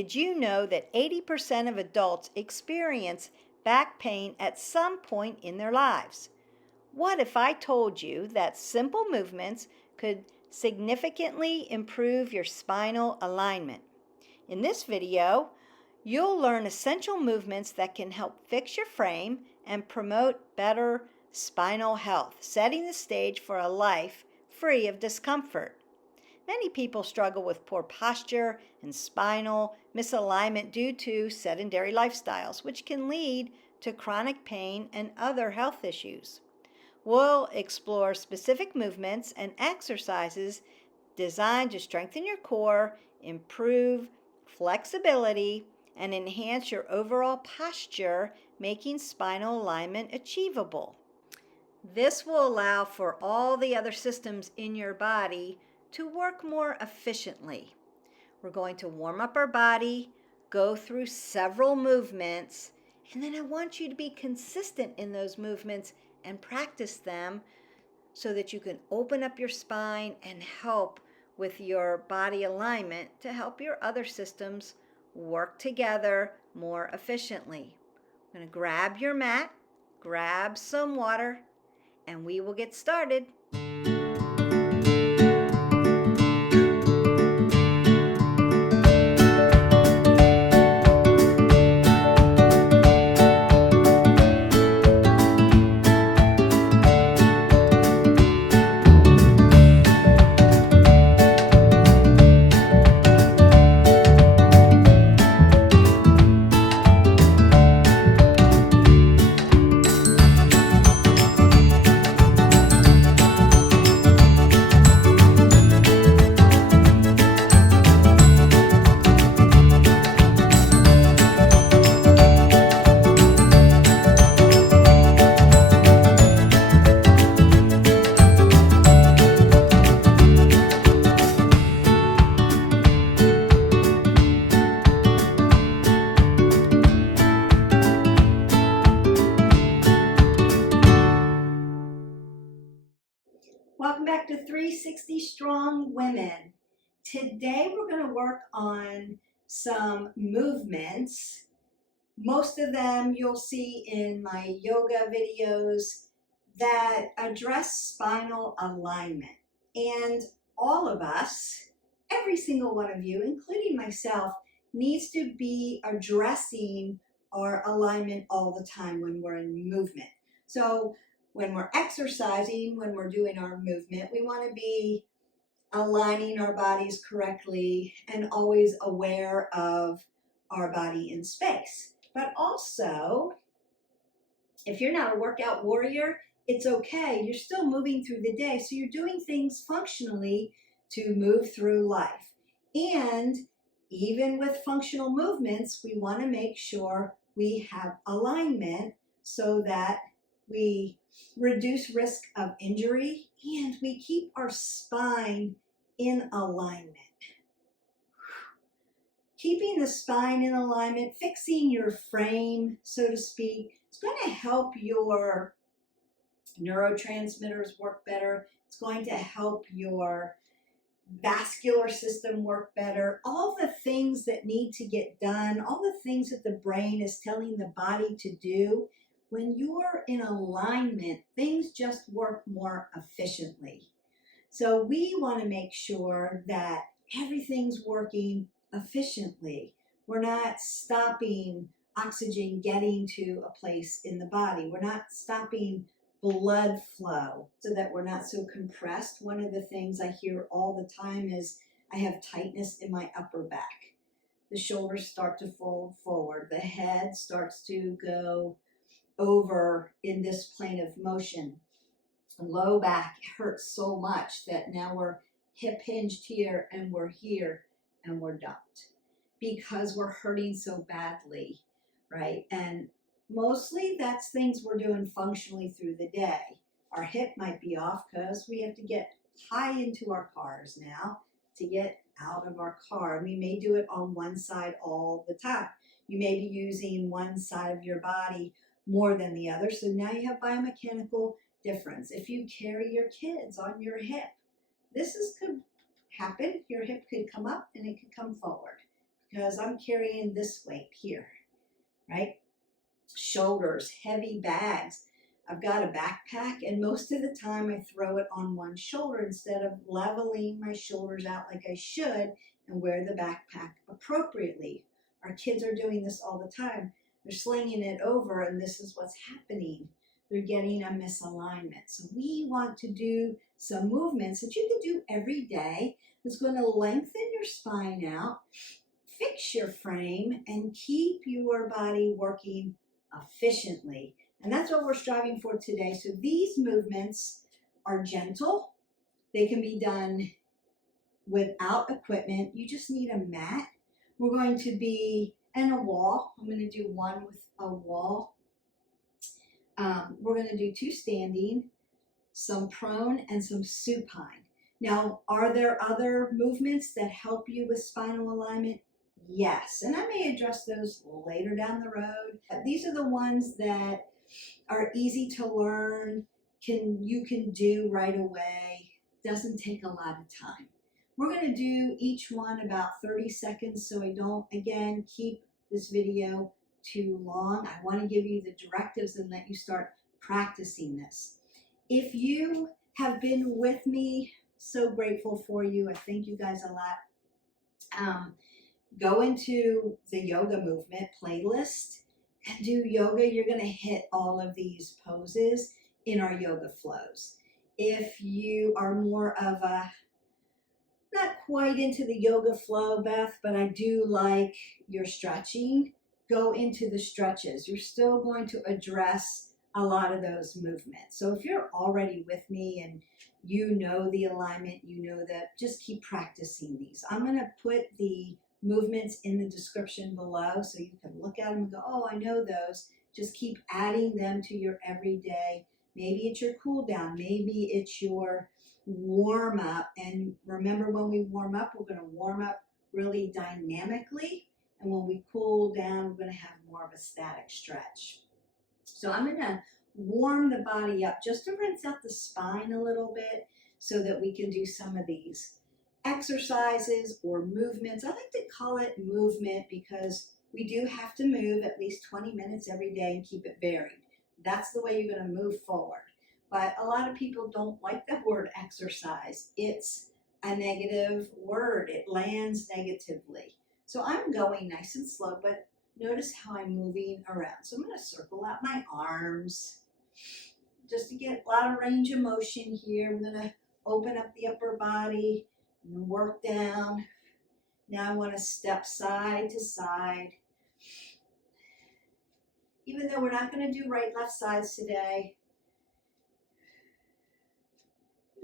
Did you know that 80% of adults experience back pain at some point in their lives? What if I told you that simple movements could significantly improve your spinal alignment? In this video, you'll learn essential movements that can help fix your frame and promote better spinal health, setting the stage for a life free of discomfort. Many people struggle with poor posture and spinal misalignment due to sedentary lifestyles, which can lead to chronic pain and other health issues. We'll explore specific movements and exercises designed to strengthen your core, improve flexibility, and enhance your overall posture, making spinal alignment achievable. This will allow for all the other systems in your body to work more efficiently. We're going to warm up our body, go through several movements, and then I want you to be consistent in those movements and practice them so that you can open up your spine and help with your body alignment to help your other systems work together more efficiently. I'm going to grab your mat, grab some water, and we will get started. Welcome back to 360 Strong Women. Today we're going to work on some movements. Most of them you'll see in my yoga videos that address spinal alignment. And all of us, every single one of you, including myself, needs to be addressing our alignment all the time when we're in movement. So when we're exercising, when we're doing our movement, we want to be aligning our bodies correctly and always aware of our body in space. But also, if you're not a workout warrior, it's okay. You're still moving through the day. So you're doing things functionally to move through life. And even with functional movements, we want to make sure we have alignment so that we reduce risk of injury and we keep our spine in alignment. Keeping the spine in alignment, fixing your frame, so to speak, it's going to help your neurotransmitters work better. It's going to help your vascular system work better. All the things that need to get done, all the things that the brain is telling the body to do, when you're in alignment, things just work more efficiently. So we want to make sure that everything's working efficiently. We're not stopping oxygen getting to a place in the body. We're not stopping blood flow so that we're not so compressed. One of the things I hear all the time is I have tightness in my upper back. The shoulders start to fold forward. The head starts to go over in this plane of motion. Low back hurts so much that now we're hip hinged here and we're here and we're dumped because we're hurting so badly, right? And mostly that's things we're doing functionally through the day. Our hip might be off because we have to get high into our cars now to get out of our car. And we may do it on one side all the time. You may be using one side of your body more than the other. So now you have biomechanical difference. If you carry your kids on your hip, could happen. Your hip could come up and it could come forward. because I'm carrying this weight here, right? Shoulders, heavy bags. I've got a backpack, and most of the time I throw it on one shoulder instead of leveling my shoulders out like I should and wear the backpack appropriately. Our kids are doing this all the time. They're slinging it over, and this is what's happening. They're getting a misalignment. So we want to do some movements that you can do every day that's going to lengthen your spine out, fix your frame, and keep your body working efficiently. And that's what we're striving for today. So these movements are gentle. They can be done without equipment. You just need a mat. We're going to be and a wall. I'm going to do one with a wall. We're going to do 2 standing, some prone, and some supine. Now, are there other movements that help you with spinal alignment? Yes, and I may address those later down the road. These are the ones that are easy to learn, you can do right away, doesn't take a lot of time. We're going to do each one about 30 seconds so I don't, again, keep this video too long. I want to give you the directives and let you start practicing this. If you have been with me, so grateful for you. I thank you guys a lot. Go into the yoga movement playlist and do yoga. You're going to hit all of these poses in our yoga flows. If you are more of a, not quite into the yoga flow, Beth, but I do like your stretching, go into the stretches. You're still going to address a lot of those movements. So if you're already with me and you know the alignment, you know that, just keep practicing these. I'm going to put the movements in the description below so you can look at them and go, oh, I know those. Just keep adding them to your everyday. Maybe it's your cool down. Maybe it's your warm up. And remember, when we warm up, we're going to warm up really dynamically. And when we cool down, we're going to have more of a static stretch. So I'm going to warm the body up just to rinse out the spine a little bit so that we can do some of these exercises or movements. I like to call it movement because we do have to move at least 20 minutes every day and keep it varied. That's the way you're going to move forward. But a lot of people don't like the word exercise. It's a negative word. It lands negatively. So I'm going nice and slow, but notice how I'm moving around. So I'm going to circle out my arms just to get a lot of range of motion here. I'm going to open up the upper body and work down. Now I want to step side to side. Even though we're not going to do right, left sides today,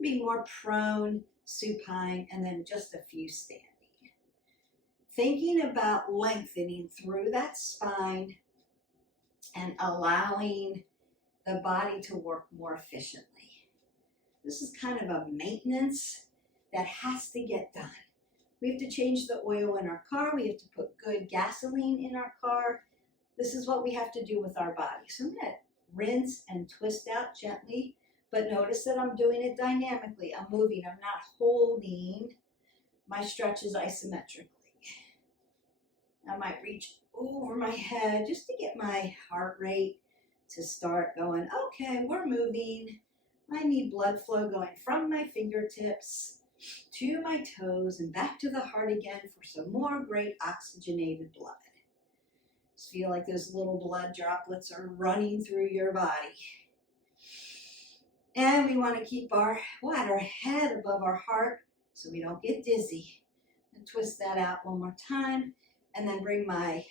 be more prone, supine, and then just a few standing. Thinking about lengthening through that spine and allowing the body to work more efficiently. This is kind of a maintenance that has to get done. We have to change the oil in our car. We have to put good gasoline in our car. This is what we have to do with our body. So I'm going to rinse and twist out gently, but notice that I'm doing it dynamically. I'm moving. I'm not holding my stretches isometrically. I might reach over my head just to get my heart rate to start going, okay, we're moving. I need blood flow going from my fingertips to my toes and back to the heart again for some more great oxygenated blood. Just feel like those little blood droplets are running through your body. And we want to keep our head above our heart so we don't get dizzy. And twist that out one more time. And then bring my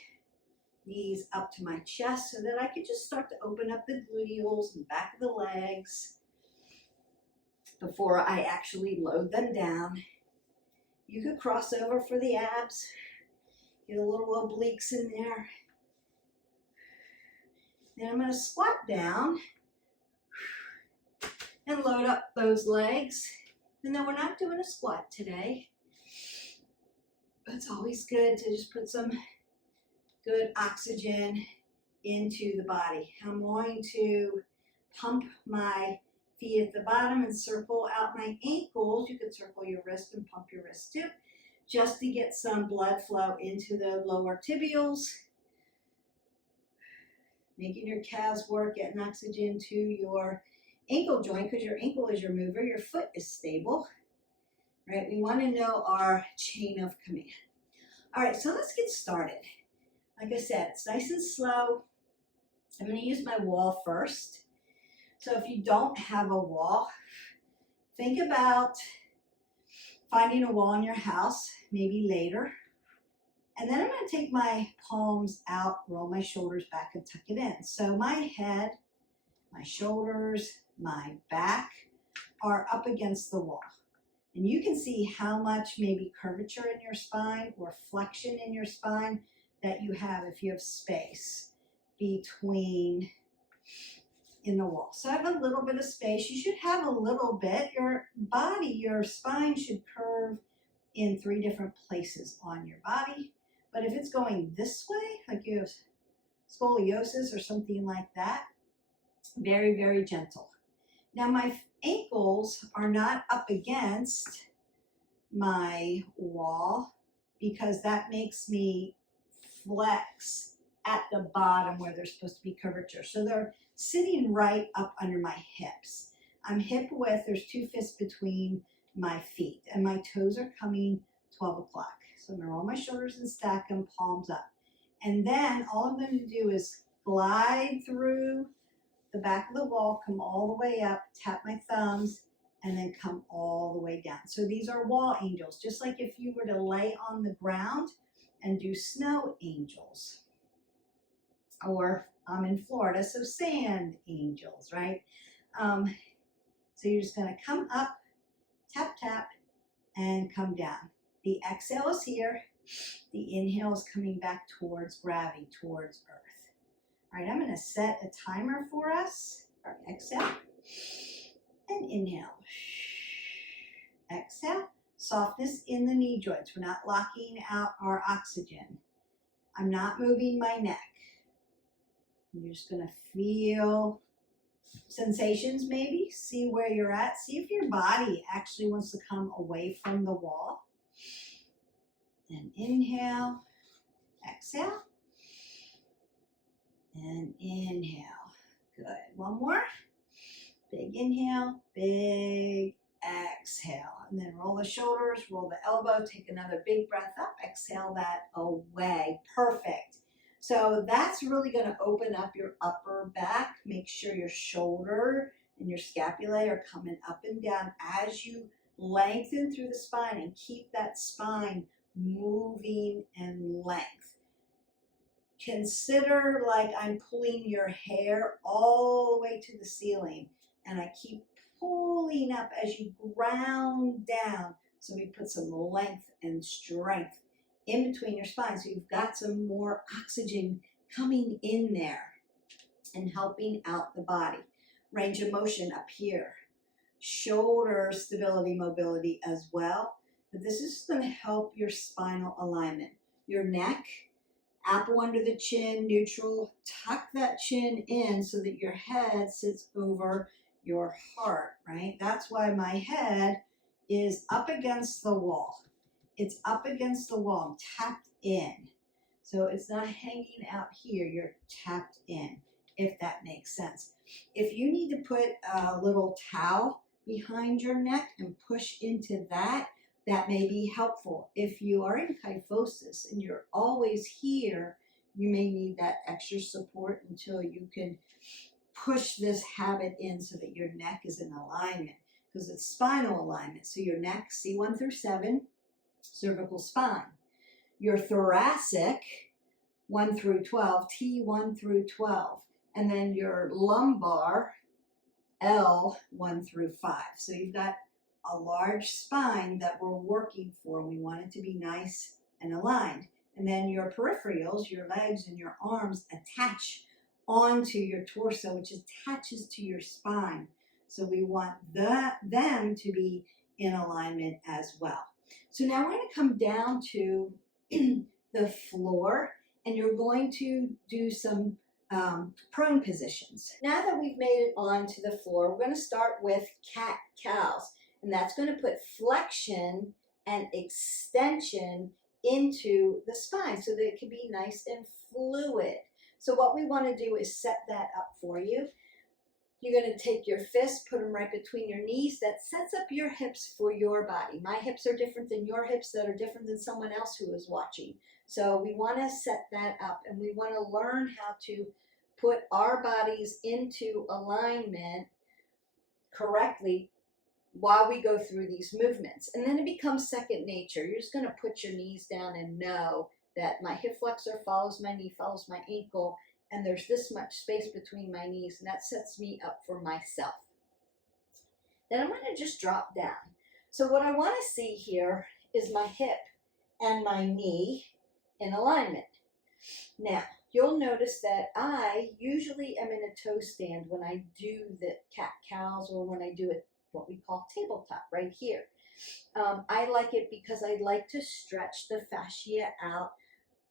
knees up to my chest so that I can just start to open up the gluteals and back of the legs before I actually load them down. You could cross over for the abs. Get a little obliques in there. Then I'm going to squat down and load up those legs. And then we're not doing a squat today. It's always good to just put some good oxygen into the body. I'm going to pump my feet at the bottom and circle out my ankles. You could circle your wrist and pump your wrist too. just to get some blood flow into the lower tibials, making your calves work, getting oxygen to your ankle joint, because your ankle is your mover, your foot is stable, right? We want to know our chain of command. All right, so let's get started. Like I said, it's nice and slow. I'm going to use my wall first. So if you don't have a wall, think about finding a wall in your house, maybe later. And then I'm going to take my palms out, roll my shoulders back, and tuck it in. So my head, my shoulders, my back are up against the wall. And you can see how much maybe curvature in your spine or flexion in your spine that you have if you have space between in the wall. So I have a little bit of space. You should have a little bit. Your body, your spine should curve in 3 different places on your body. But if it's going this way, like you have scoliosis or something like that, very, very gentle. Now my ankles are not up against my wall because that makes me flex at the bottom where there's supposed to be curvature. So they're sitting right up under my hips. I'm hip width, there's 2 fists between my feet, and my toes are coming 12 o'clock. So I'm gonna roll my shoulders and stack them, palms up. And then all I'm going to do is glide through the back of the wall, come all the way up, tap my thumbs, and then come all the way down. So these are wall angels, just like if you were to lay on the ground and do snow angels. Or I'm in Florida, so sand angels, right? So you're just gonna come up, tap, tap, and come down. The exhale is here. The inhale is coming back towards gravity, towards earth. All right, I'm gonna set a timer for us. All right, exhale and inhale. Exhale, softness in the knee joints. We're not locking out our oxygen. I'm not moving my neck. You're just gonna feel sensations maybe, see where you're at, see if your body actually wants to come away from the wall. And inhale, exhale, and inhale. Good. One more. Big inhale, big exhale. And then roll the shoulders, roll the elbow, take another big breath up, exhale that away. Perfect. So that's really going to open up your upper back. Make sure your shoulder and your scapulae are coming up and down as you lengthen through the spine and keep that spine moving in length. Consider like I'm pulling your hair all the way to the ceiling, and I keep pulling up as you ground down. So we put some length and strength in between your spine, so you've got some more oxygen coming in there and helping out the body. Range of motion up here. Shoulder stability, mobility as well. But this is going to help your spinal alignment. Your neck, apple under the chin, neutral. Tuck that chin in so that your head sits over your heart, right? That's why my head is up against the wall. It's up against the wall. I'm tapped in. So it's not hanging out here. You're tapped in, if that makes sense. If you need to put a little towel behind your neck and push into that, that may be helpful. If you are in kyphosis and you're always here, you may need that extra support until you can push this habit in so that your neck is in alignment, because it's spinal alignment. So your neck, C1 through 7, cervical spine. Your thoracic, 1 through 12, T1 through 12. And then your lumbar, L, 1 through 5. So you've got a large spine that we're working for. We want it to be nice and aligned. And then your peripherals, your legs and your arms, attach onto your torso, which attaches to your spine. So we want them to be in alignment as well. So now we're going to come down to the floor, and you're going to do some prone positions. Now that we've made it onto the floor, we're going to start with cat-cows. And that's going to put flexion and extension into the spine so that it can be nice and fluid. So what we want to do is set that up for you. You're going to take your fists, put them right between your knees. That sets up your hips for your body. My hips are different than your hips that are different than someone else who is watching. So we want to set that up, and we want to learn how to put our bodies into alignment correctly while we go through these movements. And then it becomes second nature. You're just going to put your knees down and know that my hip flexor follows my knee, follows my ankle, and there's this much space between my knees, and that sets me up for myself. Then I'm going to just drop down. So what I want to see here is my hip and my knee in alignment. Now, you'll notice that I usually am in a toe stand when I do the cat-cows or when I do it what we call tabletop right here. I like it because I like to stretch the fascia out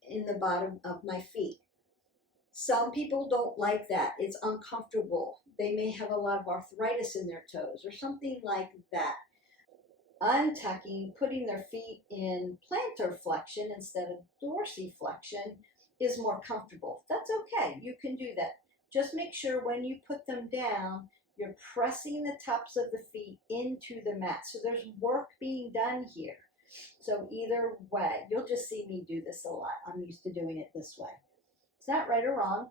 in the bottom of my feet. Some people don't like that. It's uncomfortable. They may have a lot of arthritis in their toes or something like that. Untucking, putting their feet in plantar flexion instead of dorsiflexion is more comfortable. That's okay. You can do that. Just make sure when you put them down, you're pressing the tops of the feet into the mat. So there's work being done here. So either way, you'll just see me do this a lot. I'm used to doing it this way. It's not right or wrong.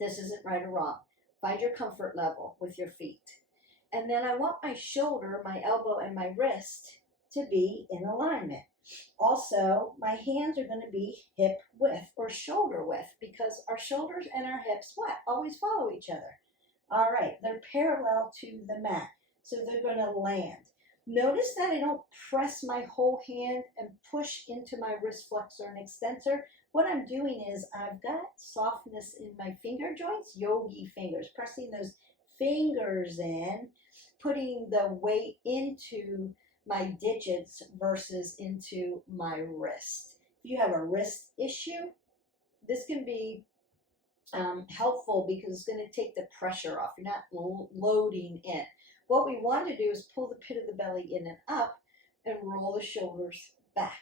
This isn't right or wrong. Find your comfort level with your feet. And then I want my shoulder, my elbow, and my wrist to be in alignment. Also, my hands are going to be hip width or shoulder width because our shoulders and our hips, what? Always follow each other. All right, they're parallel to the mat, so they're going to land. Notice that I don't press my whole hand and push into my wrist flexor and extensor. What I'm doing is I've got softness in my finger joints, yogi fingers, pressing those fingers in, putting the weight into my digits versus into my wrist. If you have a wrist issue, this can be helpful because it's going to take the pressure off. You're not loading in. What we want to do is pull the pit of the belly in and up and roll the shoulders back.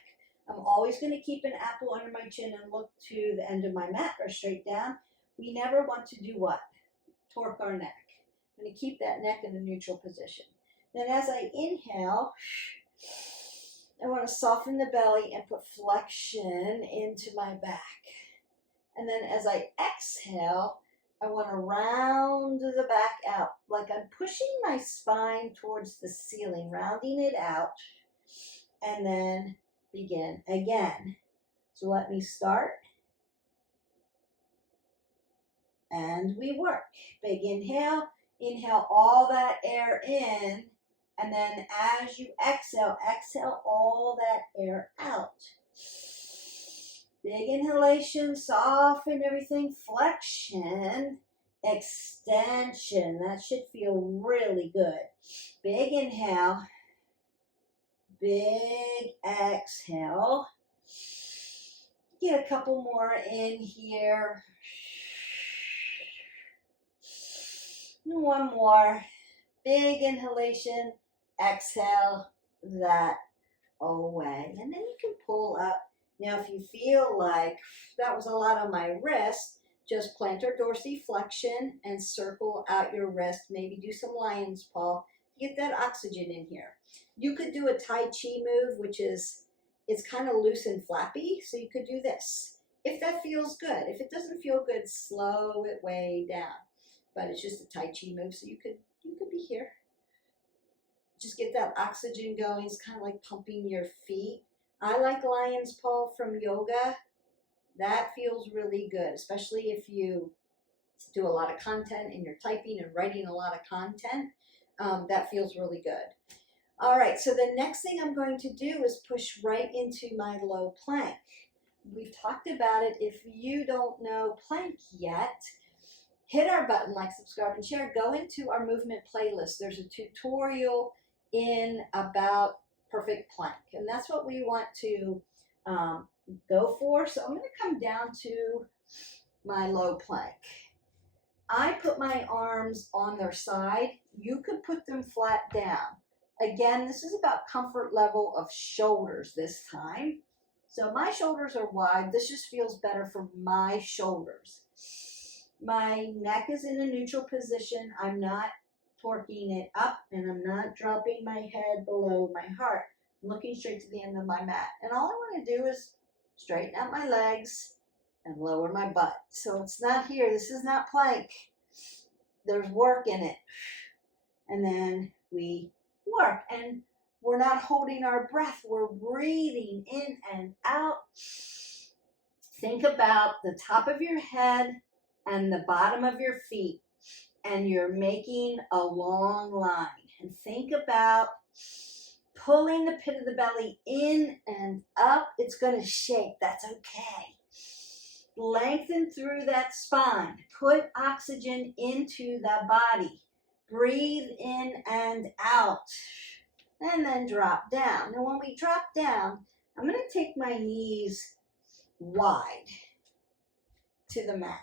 I'm always going to keep an apple under my chin and look to the end of my mat or straight down. We never want to do what? Torque our neck. I'm going to keep that neck in a neutral position. Then as I inhale, I want to soften the belly and put flexion into my back. And then as I exhale, I want to round the back out, like I'm pushing my spine towards the ceiling, rounding it out, and then begin again. So let me start. And we work. Big inhale. Inhale all that air in. And then as you exhale, exhale all that air out. Big inhalation, soften everything, flexion, extension. That should feel really good. Big inhale, big exhale. Get a couple more in here. One more. Big inhalation, exhale that away. And then you can pull up. Now, if you feel like that was a lot on my wrist, just plantar dorsiflexion and circle out your wrist. Maybe do some lion's paw to get that oxygen in here. You could do a Tai Chi move, which is, it's kind of loose and flappy, so you could do this. If that feels good. If it doesn't feel good, slow it way down. But it's just a Tai Chi move, so you could be here. Just get that oxygen going. It's kind of like pumping your feet. I like lion's paw from yoga. That feels really good, especially if you do a lot of content and you're typing and writing a lot of content. That feels really good. All right, so the next thing I'm going to do is push right into my low plank. We've talked about it. If you don't know plank yet, hit our button, like, subscribe, and share. Go into our movement playlist. There's a tutorial in about perfect plank, and that's what we want to go for. So I'm going to come down to my low plank. I put my arms on their side. You could put them flat down. Again, this is about comfort level of shoulders this time. So my shoulders are wide. This just feels better for my shoulders. My neck is in a neutral position. I'm not torquing it up, and I'm not dropping my head below my heart. I'm looking straight to the end of my mat. And all I want to do is straighten out my legs and lower my butt. So it's not here. This is not plank. There's work in it. And then we work. And we're not holding our breath. We're breathing in and out. Think about the top of your head and the bottom of your feet. And you're making a long line. And think about pulling the pit of the belly in and up. It's going to shake. That's okay. Lengthen through that spine. Put oxygen into the body. Breathe in and out. And then drop down. Now when we drop down, I'm going to take my knees wide to the mat.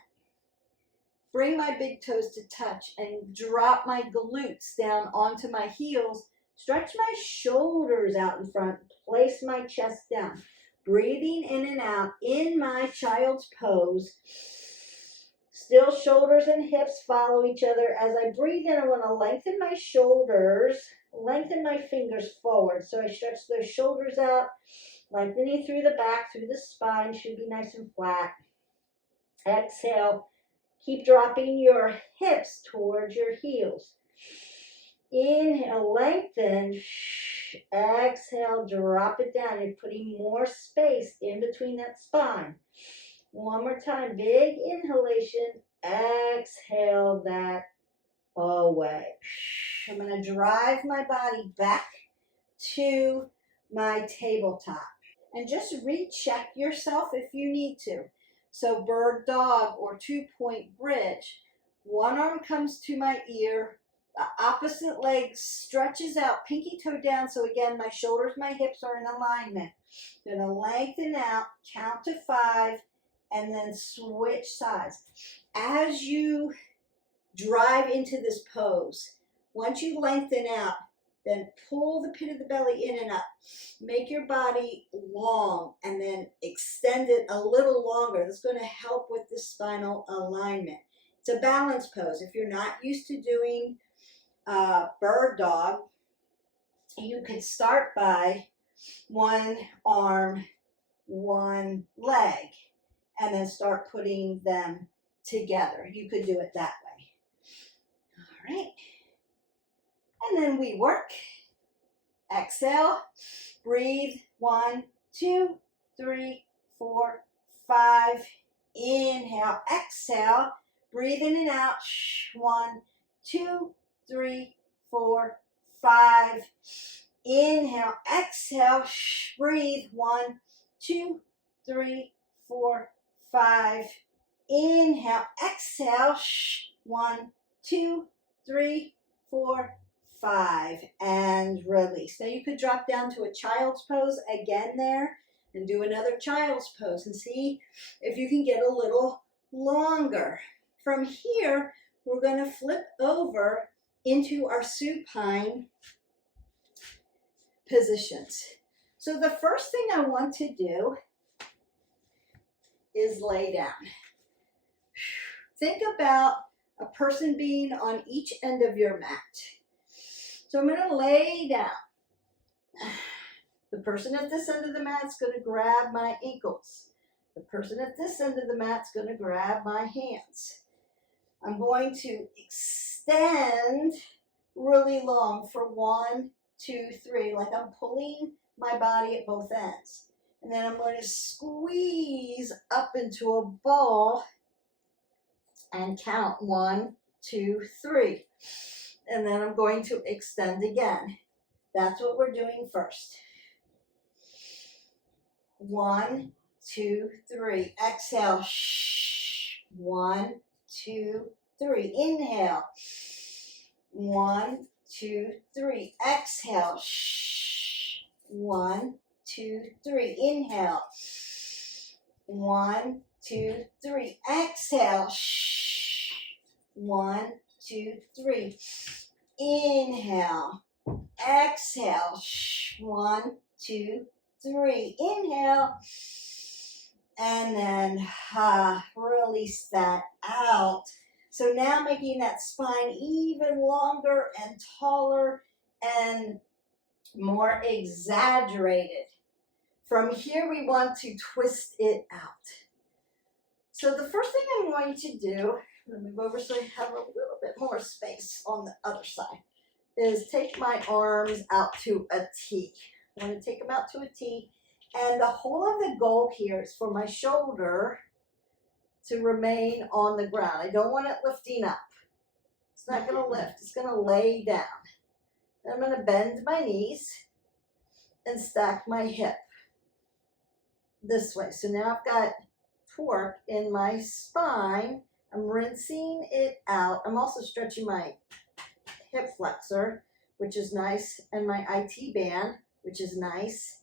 Bring my big toes to touch and drop my glutes down onto my heels. Stretch my shoulders out in front. Place my chest down. Breathing in and out in my child's pose. Still shoulders and hips follow each other. As I breathe in, I want to lengthen my shoulders, lengthen my fingers forward. So I stretch those shoulders out, lengthening through the back, through the spine. Should be nice and flat. Exhale. Keep dropping your hips towards your heels. Inhale, lengthen. Exhale, drop it down. You're putting more space in between that spine. One more time. Big inhalation. Exhale that away. I'm going to drive my body back to my tabletop. And just recheck yourself if you need to. So bird dog or 2-point bridge. One arm comes to my ear. The opposite leg stretches out, pinky toe down. So again, my shoulders, my hips are in alignment. I'm going to lengthen out, count to 5, and then switch sides. As you drive into this pose, once you lengthen out, then pull the pit of the belly in and up. Make your body long and then extend it a little longer. That's going to help with the spinal alignment. It's a balance pose. If you're not used to doing bird dog, you could start by one arm, one leg, and then start putting them together. You could do it that way. All right. And then we work. Exhale. Breathe. 1, 2, 3, 4, 5. Inhale. Exhale. Breathe in and out. 1, 2, 3, 4, 5. Inhale. Exhale. Breathe. 1, 2, 3, 4, 5. Inhale. Exhale. 1, 2, 3, 4, 5, and release. Now you could drop down to a child's pose again there and do another child's pose and see if you can get a little longer. From here, we're going to flip over into our supine positions. So the first thing I want to do is lay down. Think about a person being on each end of your mat. So I'm going to lay down. The person at this end of the mat is going to grab my ankles. The person at this end of the mat is going to grab my hands. I'm going to extend really long for 1, 2, 3, like I'm pulling my body at both ends. And then I'm going to squeeze up into a ball and count 1, 2, 3. And then I'm going to extend again. That's what we're doing first. 1, 2, 3. Exhale. 1, 2, 3. Inhale. 1, 2, 3. Exhale. 1, 2, 3. Inhale. 1, 2, 3. Exhale. 1, 2, 3. Inhale. Exhale. 1, 2, 3. Inhale. And then release that out. So now making that spine even longer and taller and more exaggerated. From here, we want to twist it out. So the first thing I'm going to do, I'm going to move over so I have a little bit more space on the other side, is take my arms out to a T. I'm going to take them out to a T. And the whole of the goal here is for my shoulder to remain on the ground. I don't want it lifting up. It's not going to lift. It's going to lay down. And I'm going to bend my knees and stack my hip this way. So now I've got torque in my spine. I'm rinsing it out. I'm also stretching my hip flexor, which is nice, and my IT band, which is nice.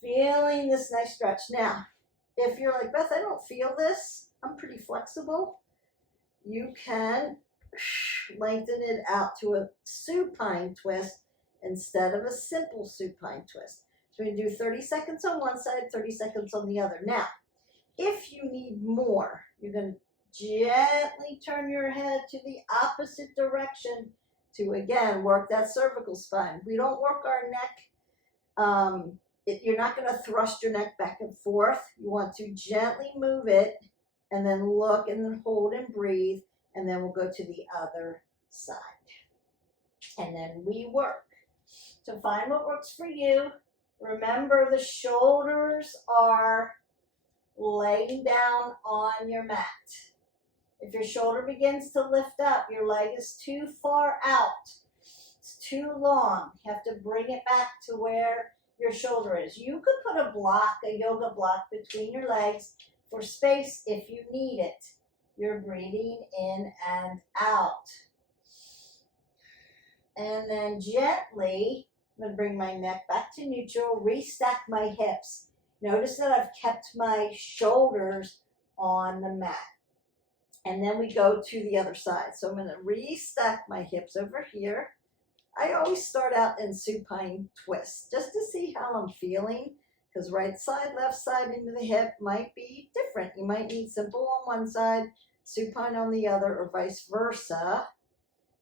Feeling this nice stretch. Now, if you're like, Beth, I don't feel this, I'm pretty flexible, you can lengthen it out to a supine twist instead of a simple supine twist. So we do 30 seconds on one side, 30 seconds on the other. Now, if you need more, you're going to gently turn your head to the opposite direction to, again, work that cervical spine. We don't work our neck. You're not going to thrust your neck back and forth. You want to gently move it and then look and then hold and breathe. And then we'll go to the other side. And then we work. So find what works for you. Remember, the shoulders are laying down on your mat. If your shoulder begins to lift up, your leg is too far out. It's too long. You have to bring it back to where your shoulder is. You could put a block, a yoga block between your legs for space if you need it. You're breathing in and out. And then gently, I'm going to bring my neck back to neutral, restack my hips. Notice that I've kept my shoulders on the mat. And then we go to the other side. So I'm going to restack my hips over here. I always start out in supine twist just to see how I'm feeling, because right side, left side into the hip might be different. You might need simple on one side, supine on the other, or vice versa.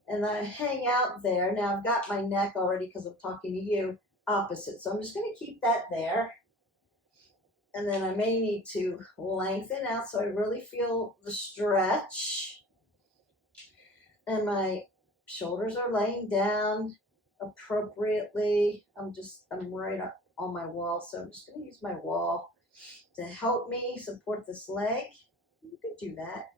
And I hang out there. Now I've got my neck already, because I'm talking to you, opposite. So I'm just going to keep that there. And then I may need to lengthen out so I really feel the stretch. And my shoulders are laying down appropriately. I'm right up on my wall. So I'm just going to use my wall to help me support this leg. You could do that.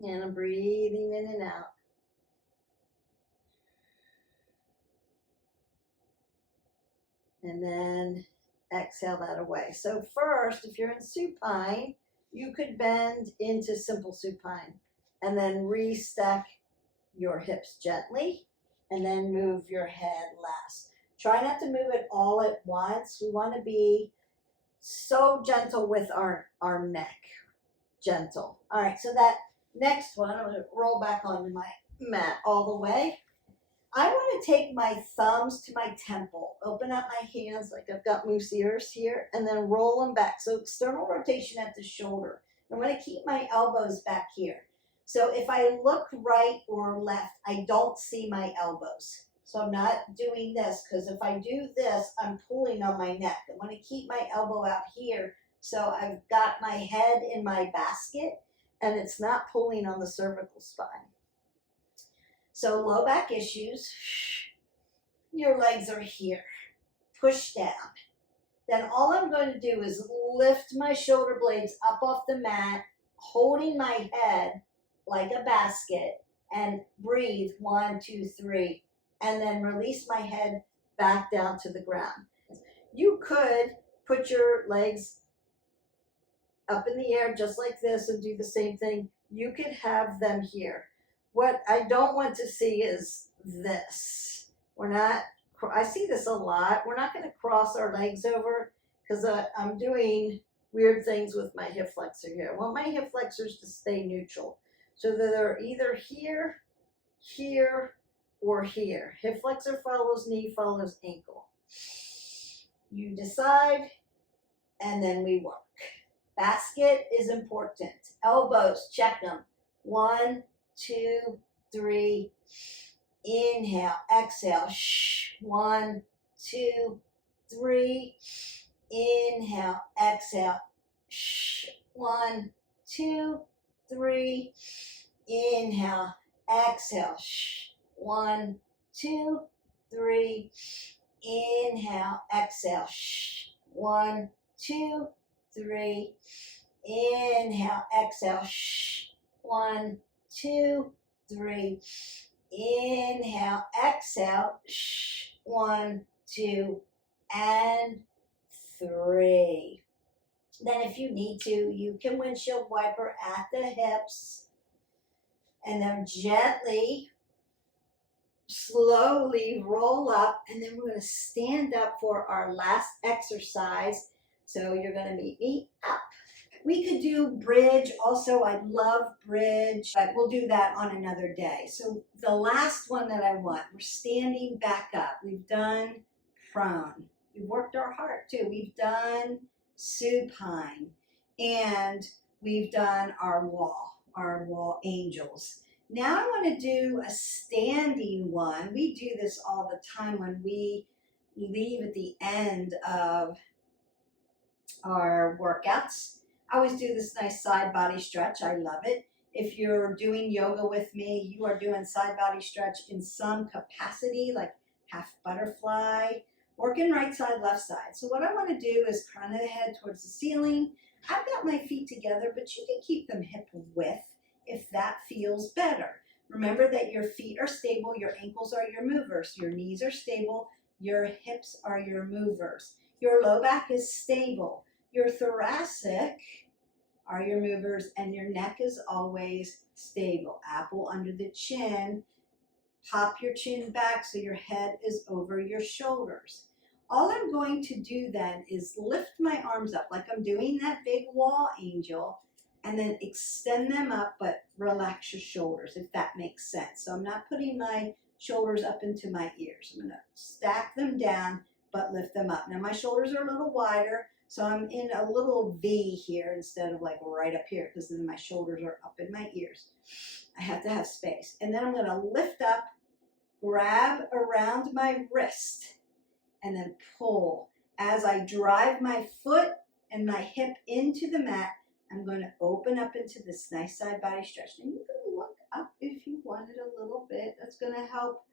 And I'm breathing in and out. And then exhale that away. So first, if you're in supine, you could bend into simple supine and then restack your hips gently and then move your head last. Try not to move it all at once. We want to be so gentle with our neck. Gentle. All right, so that next one, I'm going to roll back onto my mat all the way. I want to take my thumbs to my temple, open up my hands like I've got moose ears here, and then roll them back. So external rotation at the shoulder. I'm going to keep my elbows back here. So if I look right or left, I don't see my elbows. So I'm not doing this, because if I do this, I'm pulling on my neck. I want to keep my elbow out here, so I've got my head in my basket, and it's not pulling on the cervical spine. So low back issues, your legs are here, push down. Then all I'm going to do is lift my shoulder blades up off the mat, holding my head like a basket, and breathe 1, 2, 3, and then release my head back down to the ground. You could put your legs up in the air just like this and do the same thing. You could have them here. What I don't want to see is this. I see this a lot. We're not going to cross our legs over, because I'm doing weird things with my hip flexor here. I want my hip flexors to stay neutral. so that they're either here, here, or here. Hip flexor follows knee, follows ankle. You decide, and then we work. Basket is important. Elbows, check them. 1, 2, 3. Inhale, exhale. 1, 2, 3. Inhale, exhale. 1, 2, 3. Inhale, exhale. 1, 2, 3. Inhale, exhale. 1, 2, 3. Inhale, exhale. 1, 2, 3. Inhale, exhale. 1, 2, and 3. Then if you need to, you can windshield wiper at the hips and then gently, slowly roll up, and then we're going to stand up for our last exercise. So you're going to meet me up. We could do bridge also. I love bridge, but we'll do that on another day. So the last one that I want, we're standing back up. We've done prone. We've worked our heart too. We've done supine, and we've done our wall angels. Now I want to do a standing one. We do this all the time when we leave at the end of our workouts. I always do this nice side body stretch. I love it. If you're doing yoga with me, you are doing side body stretch in some capacity, like half butterfly, working right side, left side. So what I want to do is crown of the head towards the ceiling. I've got my feet together, but you can keep them hip width if that feels better. Remember that your feet are stable, your ankles are your movers, your knees are stable, your hips are your movers. Your low back is stable. Your thoracic are your movers, and your neck is always stable. Apple under the chin. Pop your chin back so your head is over your shoulders. All I'm going to do then is lift my arms up like I'm doing that big wall angel, and then extend them up, but relax your shoulders, if that makes sense. So I'm not putting my shoulders up into my ears. I'm going to stack them down, but lift them up. Now my shoulders are a little wider, so I'm in a little V here instead of like right up here, because then my shoulders are up in my ears. I have to have space. And then I'm going to lift up, grab around my wrist, and then pull. As I drive my foot and my hip into the mat, I'm going to open up into this nice side body stretch. And you can look up if you wanted a little bit. That's going to help.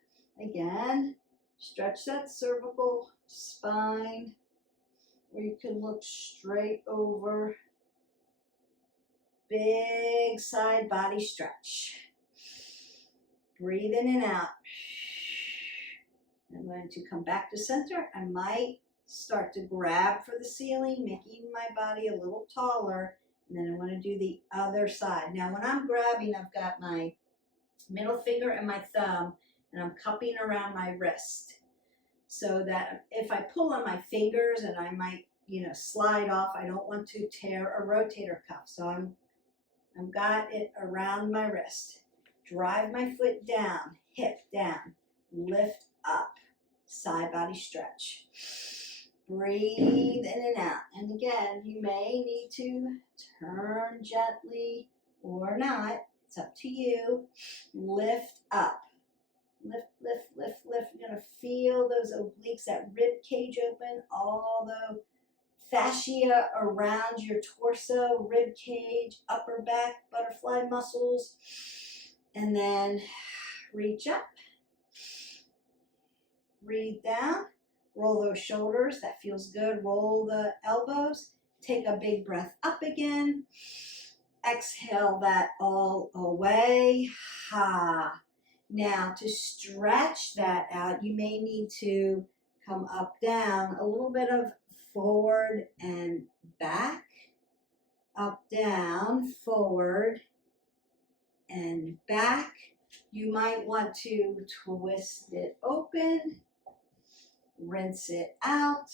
Again, stretch that cervical spine, or you can look straight over. Big side body stretch. Breathe in and out. I'm going to come back to center. I might start to grab for the ceiling, making my body a little taller. And then I want to do the other side. Now when I'm grabbing, I've got my middle finger and my thumb, and I'm cupping around my wrist. So that if I pull on my fingers and I might, slide off, I don't want to tear a rotator cuff. So I've got it around my wrist. Drive my foot down, hip down, lift up, side body stretch. Breathe in and out. And again, you may need to turn gently or not. It's up to you. Lift up. Lift, lift, lift, lift. You're going to feel those obliques, that rib cage open, all the fascia around your torso, rib cage, upper back, butterfly muscles. And then reach up. Breathe down. Roll those shoulders. That feels good. Roll the elbows. Take a big breath up again. Exhale that all away. Ha. Now, to stretch that out, you may need to come up, down, a little bit of forward and back, up, down, forward and back. You might want to twist it open, rinse it out,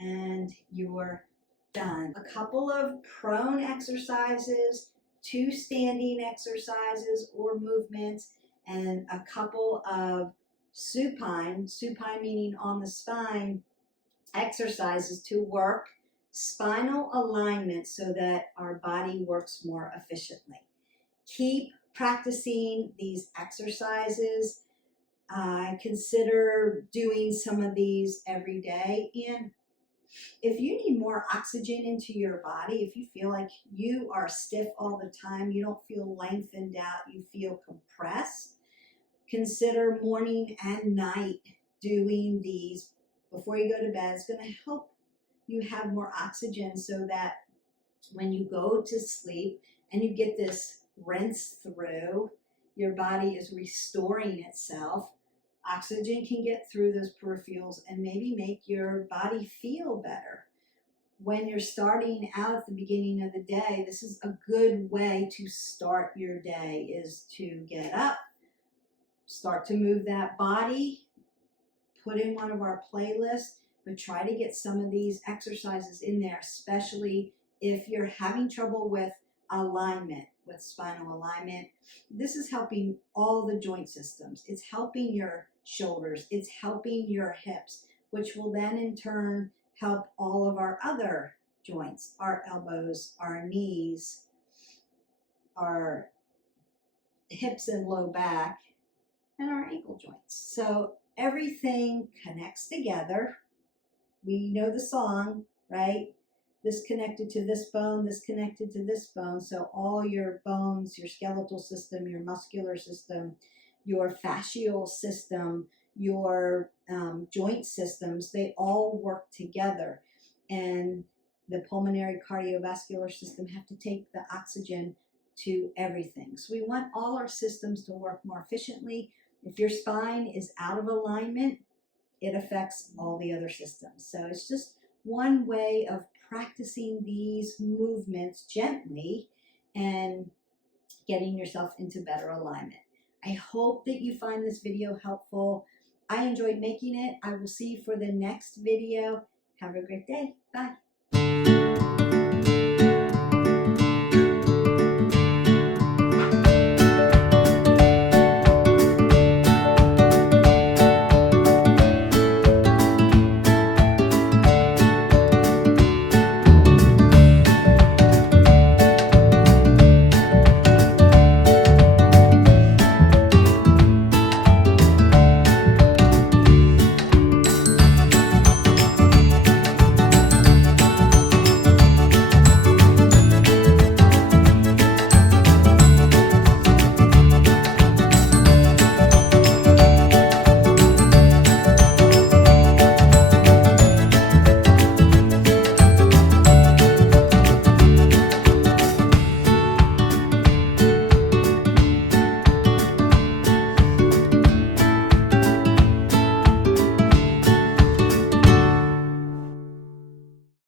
and you're done. A couple of prone exercises 2 standing exercises or movements, and a couple of supine meaning on the spine, exercises to work spinal alignment so that our body works more efficiently. Keep practicing these exercises. Consider doing some of these every day. And if you need more oxygen into your body, if you feel like you are stiff all the time, you don't feel lengthened out, you feel compressed, consider morning and night doing these before you go to bed. It's going to help you have more oxygen so that when you go to sleep and you get this rinse through, your body is restoring itself. Oxygen can get through those peripherals and maybe make your body feel better. When you're starting out at the beginning of the day, this is a good way to start your day, is to get up, start to move that body, put in one of our playlists, but try to get some of these exercises in there, especially if you're having trouble with alignment, with spinal alignment. This is helping all the joint systems. It's helping your shoulders. It's helping your hips, which will then in turn help all of our other joints, our elbows, our knees, our hips and low back, and our ankle joints. So everything connects together. We know the song, right? This connected to this bone, this connected to this bone. So all your bones, your skeletal system, your muscular system, your fascial system, your joint systems, they all work together. And the pulmonary cardiovascular system have to take the oxygen to everything. So we want all our systems to work more efficiently. If your spine is out of alignment, it affects all the other systems. So it's just one way of practicing these movements gently and getting yourself into better alignment. I hope that you find this video helpful. I enjoyed making it. I will see you for the next video. Have a great day. Bye.